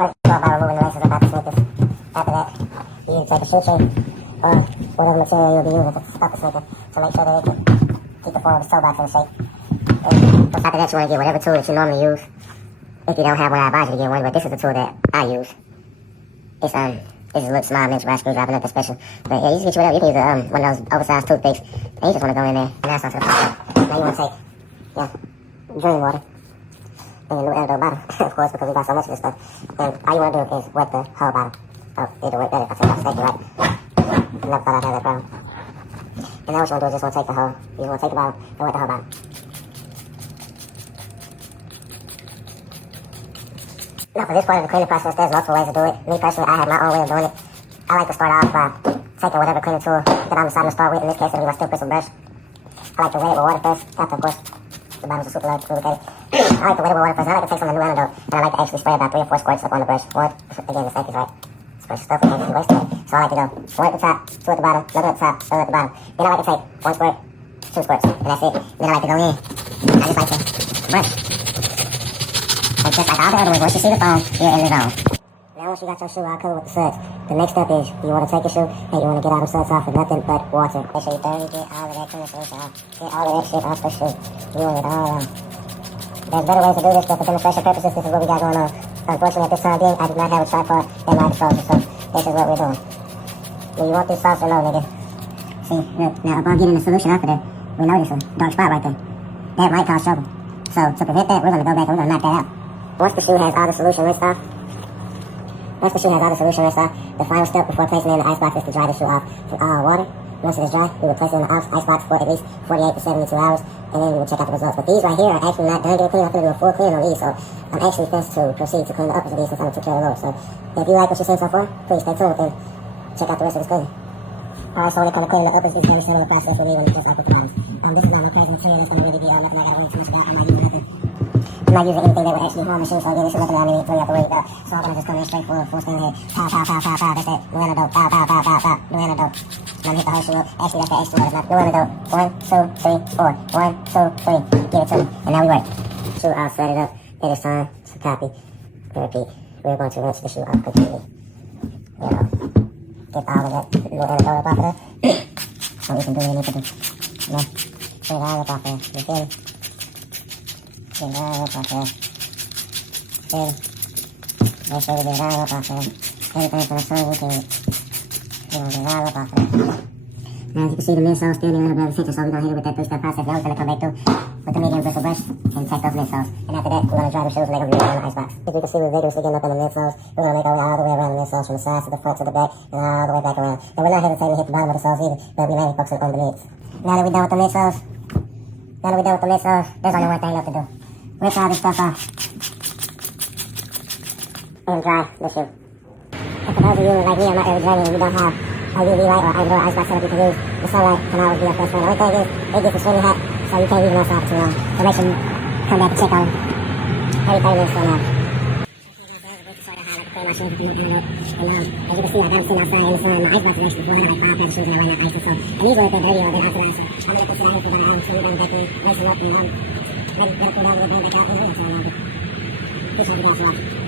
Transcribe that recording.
First, start by removing the laces about the sneakers. After that, you either take a shoestring or whatever material you'll be using to stop the sneaker to make sure that it can keep the form of the toe box in shape. And after that, you want to get whatever tool that you normally use. If you don't have one, I advise you to get one, but this is the tool that I use. It's this is a little small miniature brass screwdriver, nothing special. But yeah, you can get you whatever. You can use one of those oversized toothpicks. And you just want to go in there and add something to the top. Now you want to take, drinking water. And a little antidote bottle, of course, because we got so much of this stuff. And all you want to do is wet the whole bottle. So it'll work better if I take my steak right. I never thought I'd have that problem. And now what you want to do is just want to take the whole, you want to take the bottle and wet the whole bottle. Now for this part of the cleaning process, there's multiple ways to do it. Me personally, I have my own way of doing it. I like to start off by taking whatever cleaning tool that I'm deciding to start with. In this case, it'll be my steel bristle brush. I like to wet it with water first, after, of course, the bottom's are super lubricated. I like to wet it with water first, and I like to take some of the new antidote, and I like to actually spray about 3 or 4 squirts up on the brush. One, again, the safety is right. Special stuff, we can't be wasting it. So I like to go 1 at the top, 2 at the bottom, another at the top, another at the bottom. Then I like to take 1 squirt, 2 squirts, and that's it. Then I like to go in. I just like to brush. And just like all the other ones, once you see the foam, you're in the zone. Now once you got your shoe all covered with the suds, the next step is you want to take your shoe and you want to get all the suds off with nothing but water. Make sure you thoroughly get all of that cleaning solution off. Get all of that shit off the shoe. You want it all off. There's better ways to do this, but for demonstration purposes, this is what we got going on. Unfortunately, at this time being, I do not have a tripod at my disposal, so this is what we're doing. Do you want this sauce or no, nigga? See, look, now upon getting the solution off of there, we notice a dark spot right there. That might cause trouble. So to prevent that, we're going to go back and we're going to knock that out. Once the shoe has all the solution rinsed off, the final step before placing it in the icebox is to dry the shoe off from all water. Once it is dry, we will place it in the icebox for at least 48 to 72 hours, and then we will check out the results. But these right here are actually not done doing clean. I'm going to do a full clean on these, so I'm actually supposed to proceed to clean the uppers of these since I took care of the lower. So if you like what you're seeing so far, please stay tuned and check out the rest of this cleaning. Alright, so when it comes to cleaning the uppers, it's very similar process we're leaving just like with the bottoms. This is not no crazy material that's going to really be nothing I got to worry too much about. I'm not using anything that would actually harm the shoe, so again, this is nothing I really have to worry about. So I'm going to just come in straight full stand here. Pow, pow, pow, pow, pow, that's it. New antidote, pow, pow, pow, pow, pow, new antidote. I'm going to hit the whole shoe up. Actually, that's the extra one, it's not new antidote. 1, 2, 3, 4. 1, 2, 3. Give it to me. And now we work. Shoe all set it up. It is time to copy and repeat. We're going to rinse the shoe off completely. Get all of that new antidote up off of there. So we can do what we need to do. You know, get it all up off there. You feel me? Get it all up off there. Feel me? Make sure we get it all up off there. Everything from the sun we can get it all up off there. Now as you can see, the midsoles still need a little bit of attention, so we're going to hit it with that 3-step process. Now we're going to come back through with the medium bristle brush and take those midsoles. And after that, we're going to dry the shoes and they're going to be in the icebox. As you can see, we're vigorously getting up in the midsoles. We're going to make our way all the way around the midsoles, from the sides to the front to the back, and all the way back around. And we're not hesitating to hit the bottom of the soles either, but we're mainly focusing on the mids. Now that we're done with the midsoles, there's only one thing left to do. Rinse all this stuff off and dry the shoe. And for those of you like me on my early journey, and you don't have a UV light or outdoor icebox setup you can use, the sunlight can always be your best friend. The only thing is, it gets extremely hot, so you can't leave them outside for too long. So make sure you come back and check on every 30 minutes from now. My shoes with the new antidote. And as you can see, I got them sitting outside in the sun. My icebox is actually full. I have like 5 pairs of shoes and I right now icing. So, and these were a bit dirty or a bit oxidized. So I'm going to put them out here for about an hour and 2. We're going back in, rinse them up, and ready to cool down. We're going back out. And we're going to turn around. Just have to get off.